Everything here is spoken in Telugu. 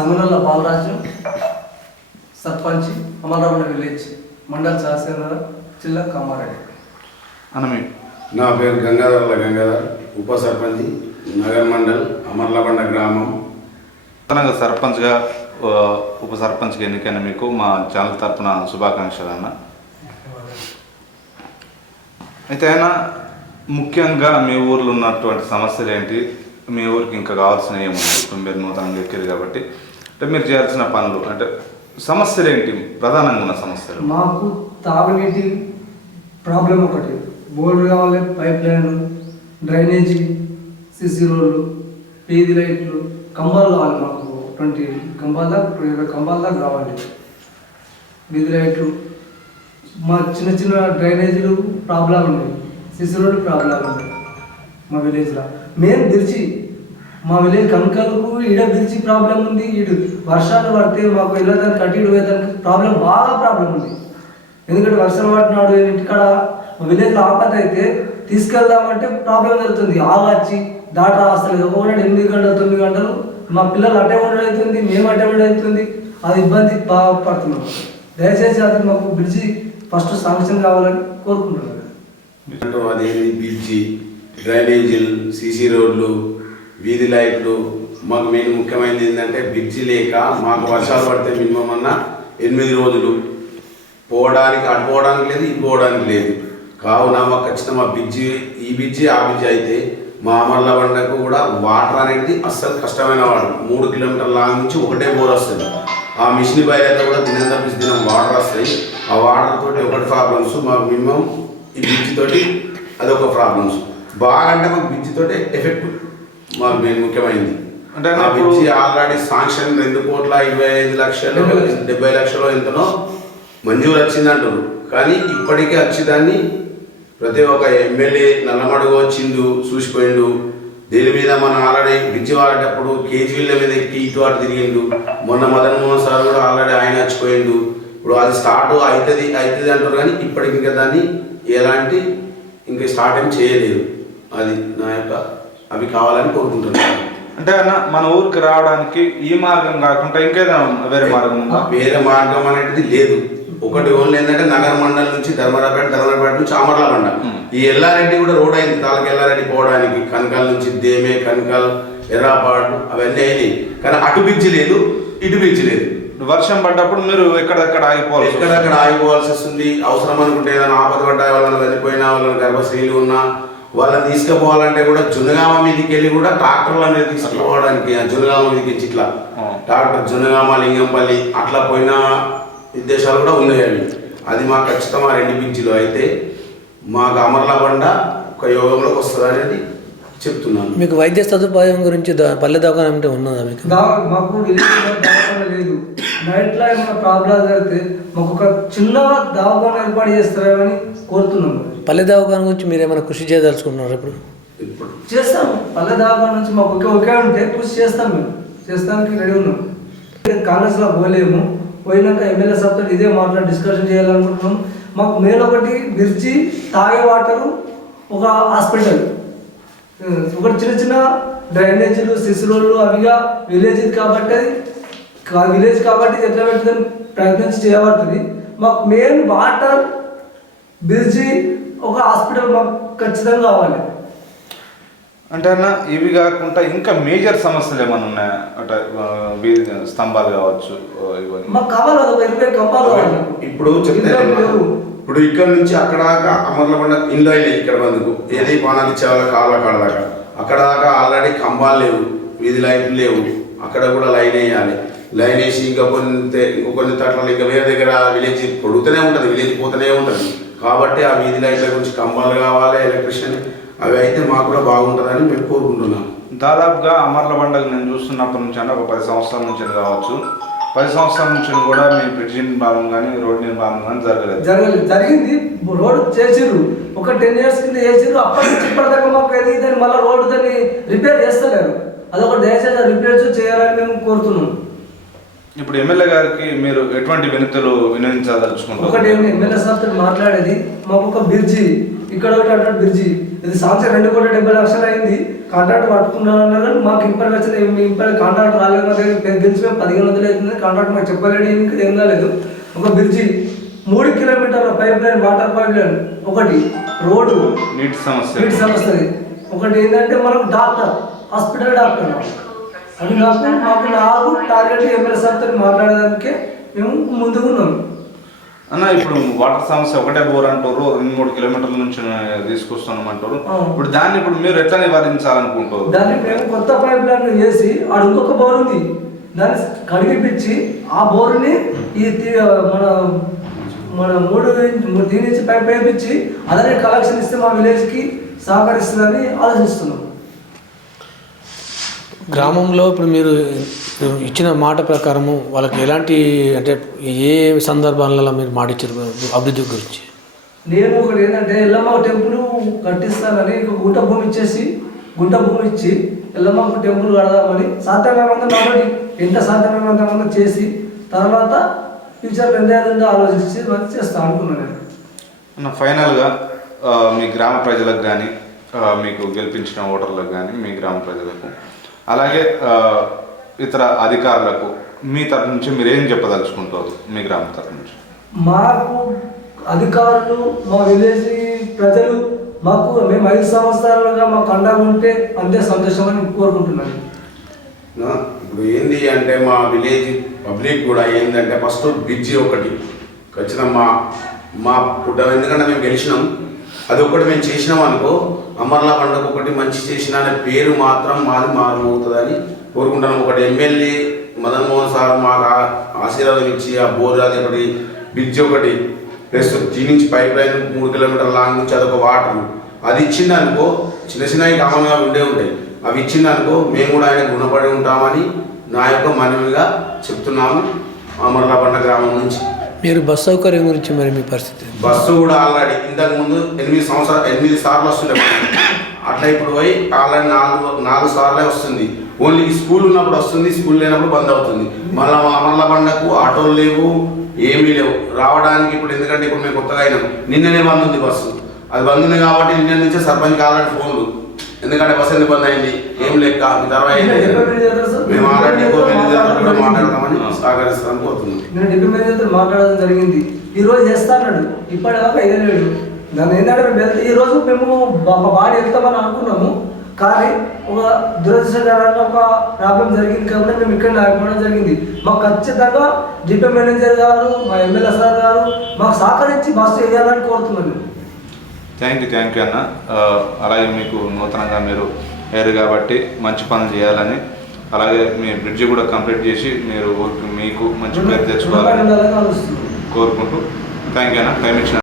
సమనల్ల బాలరాజు, సర్పంచ్, అమరావతి విలేజ్, మండల శాసన జిల్లా కామారెడ్డి. అనమి నా పేరు గంగాధర్, ఉప సర్పంచ్, నగర్ మండల్, అమర్లబండ గ్రామం. నూతనంగా సర్పంచ్గా ఉప సర్పంచ్గా ఎన్నికైన మీకు మా ఛానల్ తరఫున శుభాకాంక్షలు అన్న. అయితే ఆయన ముఖ్యంగా మీ ఊర్లో ఉన్నటువంటి సమస్యలు ఏంటి, మీ ఊరికి ఇంకా కావాల్సిన ఏముంది? ఇప్పుడు మీరు నూతనంగా ఎక్కారు కాబట్టి అంటే మీరు చేయాల్సిన పనులు అంటే సమస్యలు ఏంటి, ప్రధానంగా ఉన్న సమస్యలు? మాకు తాగునీటి ప్రాబ్లం ఒకటి, బోర్డు కావాలి, పైప్ లైన్, డ్రైనేజీ, సిసి రోడ్లు, వీధి లైట్లు, కంబాలు కావాలి. మాకు 20 కంబాల దాకా కావాలి. వీధి లైట్లు, మా చిన్న చిన్న డ్రైనేజీలు ప్రాబ్లం ఉన్నాయి, సిసి రోడ్లు ప్రాబ్లం ఉన్నాయి మా విలేజ్లో. మెయిన్ బిర్చి, మా విలేజ్ కనకలకు ఈడ బిర్చి ప్రాబ్లం ఉంది. ఈడు వర్షాలు పడితే మాకు వెళ్ళడానికి అటు ఇటు పోయేదానికి బాగా ప్రాబ్లం ఉంది. ఎందుకంటే వర్షం పడినాడు ఇంటికాడ మా విలేజ్లో ఆపద అయితే తీసుకెళ్దామంటే ప్రాబ్లం జరుగుతుంది. ఆగచ్చి దాట వస్తలేదు. ఒకటి 8 గంటలు 9 గంటలు మా పిల్లలు అటే ఉండడం అవుతుంది, మేము అటే ఉండడం అవుతుంది. అది ఇబ్బంది బాగా పడుతున్నాం. దయచేసి అది మాకు బ్రిడ్జి ఫస్ట్ శాంక్షన్ కావాలని కోరుకుంటున్నాను. అదేంటి బ్రిడ్జి, డ్రైనేజీలు, సిసి రోడ్లు, వీధి లైట్లు. మాకు మెయిన్ ముఖ్యమైనది ఏంటంటే బ్రిడ్జి లేక మాకు వర్షాలు పడితే మినిమం అన్న 8 రోజులు పోవడానికి, అటు పోవడానికి లేదు, ఇటు పోవడానికి లేదు. కావున మాకు ఖచ్చితంగా మా బ్రిడ్జి, ఈ బ్రిడ్జి ఆ బ్రిడ్జి అయితే మా అమర్లబండకు కూడా వాటర్ అనేది అస్సలు కష్టమైన వాడు. 3 కిలోమీటర్ల లాంగ్ నుంచి ఒకటే బోర్ వస్తుంది. ఆ మిషన్ బయట అయితే కూడా దినం వాటర్ వస్తాయి. ఆ వాటర్ తోటి ఒకటి ప్రాబ్లమ్స్ మాకు మినిమం ఈ బ్రిడ్జి తోటి అదొక ప్రాబ్లమ్స్. బాగా అంటే మాకు బ్రిడ్జి తోటి ఎఫెక్ట్ మాకు మెయిన్ ముఖ్యమైనది. అంటే ఆ బ్రిడ్జి ఆల్రెడీ శాంక్షన్ 2,25,00,000 70 లక్షలు ఎంతనో మంజూరు వచ్చిందంటారు. కానీ ఇప్పటికే వచ్చేదాన్ని ప్రతి ఒక్క ఎమ్మెల్యే నల్లమడుగు వచ్చిండు, చూసిపోయిండు. దీని మీద మనం ఆల్రెడీ బ్రిడ్జి వాడేటప్పుడు కేజీల మీద ఎక్కి ఇటు అటు తిరిగిండు. మొన్న మదన్ మోహన్ సార్ కూడా ఆల్రెడీ ఆయన వచ్చిపోయిండు. ఇప్పుడు అది స్టార్ట్ అవుతుంది అంటారు, కానీ ఇప్పటికి ఇంకా దాన్ని ఎలాంటి ఇంకా స్టార్ట్ ఏం చేయలేదు. అది నా యొక్క అవి కావాలని కోరుకుంటున్నాను. అంటే అన్న మన ఊరికి రావడానికి ఈ మార్గం కాకుండా ఇంకేదైనా వేరే మార్గం ఉందా? వేరే మార్గం అనేది లేదు. ఒకటి ఓన్లీ ఏంటంటే నగర మండలం నుంచి ధర్మరాపేట నుంచి అమర్లబండ, ఈ ఎల్లారెడ్డి కూడా రోడ్ అయింది. తాలూకు ఎల్లారెడ్డి పోవడానికి కనకాల నుంచి దేమే, కనకాల్, ఎర్రాపాడు అవన్నీ అయినాయి. కానీ అటు బ్రిడ్జి లేదు, ఇటు బ్రిడ్జి లేదు. వర్షం పడ్డప్పుడు మీరు ఎక్కడెక్కడ ఆగిపోవాల్సి వస్తుంది. అవసరం అనుకుంటే ఏదైనా ఆపద పడ్డా, వాళ్ళని వెళ్ళిపోయినా, వాళ్ళని గర్భశ్రీలు ఉన్నా వాళ్ళని తీసుకుపోవాలంటే కూడా జునగామ మీదకి వెళ్ళి కూడా ట్రాక్టర్ల మీద తీసుకుపోవడానికి జునగామ మీదకి ఇట్లా ట్రాక్టర్ జునగామ, లింగంపల్లి అట్లా పోయిన ఉద్దేశాలు కూడా ఉన్నాయి. అది మాకు ఖచ్చితంగా 2 బ్రిడ్జిలో అయితే మాకు అమర్లబండ ఒక యోగంలోకి వస్తుంది అనేది చెప్తున్నాను. మీకు వైద్య సదుపాయం గురించి పల్లె దవాఖాన అంటే ఉన్నదా? మీకు మాకు దవాఖాన లేదు. నైట్లో ఏమైనా ప్రాబ్లం జరిగితే మాకు ఒక చిన్న దవాఖాన ఏర్పాటు చేస్తారని కోరుతున్నాం. పల్లె దవాఖాన గురించి మీరు ఏమైనా కృషి చేయదలుచుకున్నారు? ఇప్పుడు చేస్తాం. పల్లె దవాఖాన నుంచి మాకు ఒకే ఉంటే కృషి చేస్తాం. మేము చేస్తానికి రెడీ ఉన్నాం. కాంగ్రెస్లో పోలేము. పోయినాక ఎమ్మెల్యే సభ్యులు ఇదే మాట్లాడి డిస్కషన్ చేయాలనుకుంటున్నాం. మాకు మెయిన్ ఒకటి బ్రిడ్జి, తాగే వాటరు, ఒక హాస్పిటల్, ఒకటి చిన్న చిన్న డ్రైనేజీలు, సిసి రోడ్లు అవిగా విలేజ్ కాబట్టి ఎట్లా పెట్టదని ప్రయత్నించి చేయబడుతుంది. మాకు మెయిన్ వాటర్, బ్రిడ్జి, ఒక హాస్పిటల్ మాకు ఖచ్చితంగా కావాలి. అంటే అన్న ఇవి కాకుండా ఇంకా మేజర్ సమస్యలు ఏమైనా ఉన్నాయా? అంటే వీధి స్తంభాలు కావచ్చు, ఇవన్నీ మాకు కావాలి. ఒక 20 కంపాలు కావాలి. ఇప్పుడు ఇప్పుడు ఇక్కడ నుంచి అక్కడ దాకా అమర్లబండ ఇండ్లు అయినాయి. ఇక్కడ మందుకు ఏది పానాలు ఇచ్చేవాళ్ళ కాళ్ళ దాకా అక్కడ దాకా ఆల్రెడీ కంబాలు లేవు, వీధి లైట్లు లేవు. అక్కడ కూడా లైన్ వేయాలి. లైన్ వేసి ఇంకా కొన్ని తట్లలో ఇంకా వేరే దగ్గర విలేజ్ పొడుగుతూనే ఉంటుంది, విలేజ్ పోతూనే ఉంటుంది. కాబట్టి ఆ వీధి లైట్ల గురించి కంబాలు కావాలి, ఎలక్ట్రిషియన్ అవి అయితే మాకు కూడా బాగుంటుందని మేము కోరుకుంటున్నాం. దాదాపుగా అమర్లబండకు నేను చూస్తున్నప్పటి నుంచి అంటే ఒక 10 సంవత్సరాల నుంచి కావచ్చు, 10 సంవత్సరాల నుంచి కూడా మీ బ్రిడ్జ్ నిర్మాణం కానీ రోడ్ నిర్మాణం కానీ జరిగింది. రోడ్ చేసిర్రు, ఒక 10 years కింద చేసిర్రు. అప్పటి నుంచి ఇప్పటిదాకా మాకు ఎదిగితే మళ్ళీ రోడ్డు దాన్ని రిపేర్ చేస్తలేరు. అదొక దయచేసి రిపేర్ చేయాలని మేము కోరుతున్నాం. ఇప్పుడు ఎమ్మెల్యే గారికి మీరు ఎటువంటి వినతులు వినియోగించదలుచుకుంటారు? ఒకటి ఎమ్మెల్యే సార్తో మాట్లాడేది, మాకు ఒక బ్రిడ్జి ఇక్కడ ఒకటి అంటే బ్రిడ్జి ఇది సంవత్సరం 2,70,00,000 అయింది. కాంట్రాక్ట్ పట్టుకున్నాను కానీ మాకు ఇంపర్ వచ్చింది. ఇంపర్ కాంట్రాక్ట్ రాలేదు. మాకు తెలిసి మేము 1500 అవుతుంది. కాంట్రాక్ట్ మాకు చెప్పలేడు, ఇంకా ఏం కాలేదు. ఒక బ్రిడ్జి 3 కిలోమీటర్ల pipe line, water pipe line, ఒకటి రోడ్డు నీటి సమస్య ఒకటి ఏంటంటే మనకు డాక్టర్, హాస్పిటల్ డాక్టర్ అది నాకు టార్గెట్ ఎమ్మెల్యే సార్తో మాట్లాడడానికే మేము ముందుకున్నాం. అన్న ఇప్పుడు వాటర్ సమస్య ఒకటే బోర్ అంటారు, 2-3 కిలోమీటర్ల నుంచి తీసుకొస్తున్నాం అంటారు. ఇప్పుడు దాన్ని ఇప్పుడు మీరు ఎట్లా నివారించాలనుకుంటారు? దాన్ని మేము కొత్త పైప్ లైన్ చేసి ఆడ ఇంకొక బోర్ ఉంది, దాన్ని కడిగిపించి ఆ బోరుని ఈ మన 3 దీని నుంచి పైప్ వేయించి అదనే కలెక్షన్ ఇస్తే మా విలేజ్కి సహకరిస్తుందని ఆలోచిస్తున్నాం. గ్రామంలో ఇప్పుడు మీరు ఇచ్చిన మాట ప్రకారము వాళ్ళకి ఎలాంటి అంటే ఏ సందర్భాలలో మీరు మాట ఇచ్చారు అభివృద్ధి గురించి? నేను ఒకటి ఏంటంటే ఎల్లమ్మ టెంపుల్ కట్టిస్తానని ఒక గుంట భూమి ఇచ్చి ఎల్లమ్మ టెంపుల్ కడదామని సాధ్యమైనంత నాటి ఎంత సాధ్యమైనంత చేసి తర్వాత ఫ్యూచర్ ఎంత ఆలోచించి చేస్తా అనుకున్నాను. అన్న ఫైనల్గా మీ గ్రామ ప్రజలకు కానీ మీకు గెలిపించిన ఓటర్లకు కానీ మీ గ్రామ ప్రజలకు అలాగే ఇతర అధికారులకు మీ తరఫు నుంచి మీరు ఏం చెప్పదలుచుకుంటారు? మీ గ్రామం తరఫు నుంచి మాకు అధికారులు, మా విలేజ్ ప్రజలు మేము 5 సంవత్సరాలుగా మాకు అండగా ఉంటే అంతే సంతోషమని కోరుకుంటున్నాను. ఇప్పుడు ఏంది అంటే మా విలేజ్ పబ్లిక్ కూడా ఏంటంటే ఫస్ట్ బ్రిడ్జి ఒకటి ఖచ్చితంగా మా పుట్ట, ఎందుకంటే మేము గెలిచినాం, అది ఒకటి మేము చేసినాం అనుకో అమర్లా పండుగ ఒకటి మంచి చేసిన అనే పేరు మాత్రం మాది మారుమవుతుందని కోరుకుంటున్నాం. ఒకటి ఎమ్మెల్యే మదన్ మోహన్ సార్ మాకు ఆశీర్వాదం ఇచ్చి ఆ బోర్ అది ఒకటి బ్రిడ్జ్ ఒకటి ప్లస్ దీని నుంచి పైప్ లైన్ 3 కిలోమీటర్ల లాంగ్ నుంచి అదొక వాటర్ అది ఇచ్చింది అనుకో, చిన్న కామన్గా ఉంటాయి, అవి ఇచ్చింది అనుకో మేము కూడా ఆయన గుణపడి ఉంటామని నా యొక్క మనవిగా చెప్తున్నాము. అమర్లాబండ గ్రామం నుంచి మీరు బస్ సౌకర్యం గురించి మరి మీ పరిస్థితి? బస్సు కూడా ఆల్రెడీ ఇంతకుముందు 8 సార్లు వస్తుండే, అట్లా ఇప్పుడు పోయి ఆల్రెడీ 4 సార్లే వస్తుంది. ఓన్లీ స్కూల్ ఉన్నప్పుడు వస్తుంది, స్కూల్ లేనప్పుడు బంద్ అవుతుంది. మళ్ళీ అమర్లాబండకు ఆటోలు లేవు, ఏమీ లేవు రావడానికి. ఇప్పుడు ఎందుకంటే ఇప్పుడు మేము కొత్తగా అయినాం, నిన్ననే బంద్ ఉంది బస్సు, అది బంద్ ఉంది కాబట్టి నిన్న నుంచే సర్పంచ్కి ఆల్రెడీ ఫోన్లు, ఎందుకంటే బస్సు ఎందుకు బంద్ అయింది ఏం లెక్క తర్వాత మేము ఆల్రెడీ కూడా మాట్లాడతామని సహకరిస్తామని కోరుతున్నాం. నేను డిప్యూటీ మేనేజర్తో మాట్లాడడం జరిగింది, ఈరోజు చేస్తాడు, ఇప్పటిదాకా అయ్యలేడు. దాన్ని ఏంటంటే మేము వెళ్తే ఈరోజు మేము బాడీ వెళ్తామని అనుకున్నాము, కానీ ఒక దురదృష్టకరంగా ఒక ప్రాబ్లం జరిగింది కాబట్టి మేము ఇక్కడ ఆగిపోవడం జరిగింది. మాకు ఖచ్చితంగా డిప్యూటీ మేనేజర్ గారు, మా ఎమ్మెల్యే సార్ గారు మాకు సహకరించి బస్సు వేయాలని కోరుతున్నాను. థ్యాంక్ యూ అన్న. అలాగే మీకు నూతనంగా మీరు అయ్యారు కాబట్టి మంచి పనులు చేయాలని, అలాగే మీ బ్రిడ్జి కూడా కంప్లీట్ చేసి మీరు మీకు మంచి పేరు తెచ్చుకోవాలని కోరుకుంటూ థ్యాంక్ యూ అన్న టైం ఇచ్చిన